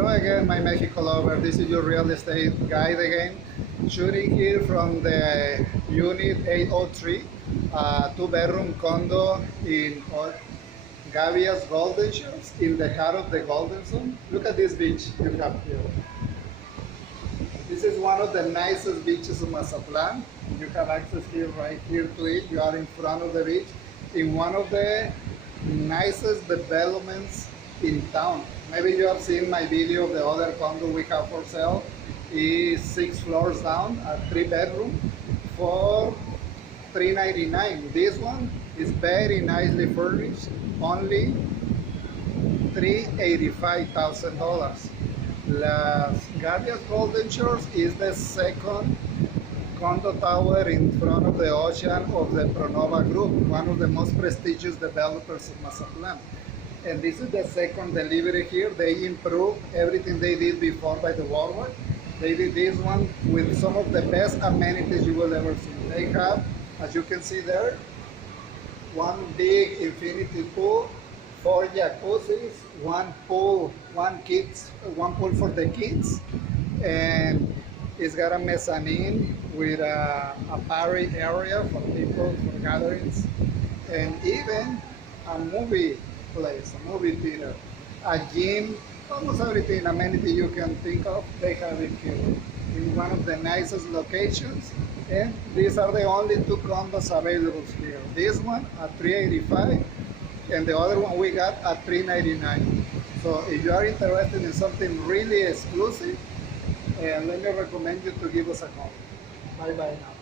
Hello again, my Mexico lover. This is your real estate guide again. Shooting here from the unit 803, two-bedroom condo in Gavias Golden Shores in the heart of the Golden Zone. Look at this beach you have here. This is one of the nicest beaches of Mazatlan. You have access here, right here to it. You are in front of the beach in one of the nicest developments in town. Maybe you have seen my video of the other condo we have for sale. It's 6 floors down, a 3-bedroom for $399. This one is very nicely furnished, only $385,000. Las Gavias Golden Shores is the second condo tower in front of the ocean of the Pronova Group, one of the most prestigious developers of Mazatlan. And this is the second delivery here. They improved everything they did before by the Worldwide. They did this one with some of the best amenities you will ever see. They have, as you can see there, one big infinity pool, 4 jacuzzis, one pool for the kids, and it's got a mezzanine with a party area for people, for gatherings, and even a movie place, a movie theater, a gym, almost everything, amenity you can think of, they have it here in one of the nicest locations. And these are the only 2 condos available here. This one at $385 and the other one we got at $399. So if you are interested in something really exclusive, let me recommend you to give us a call. Bye bye now.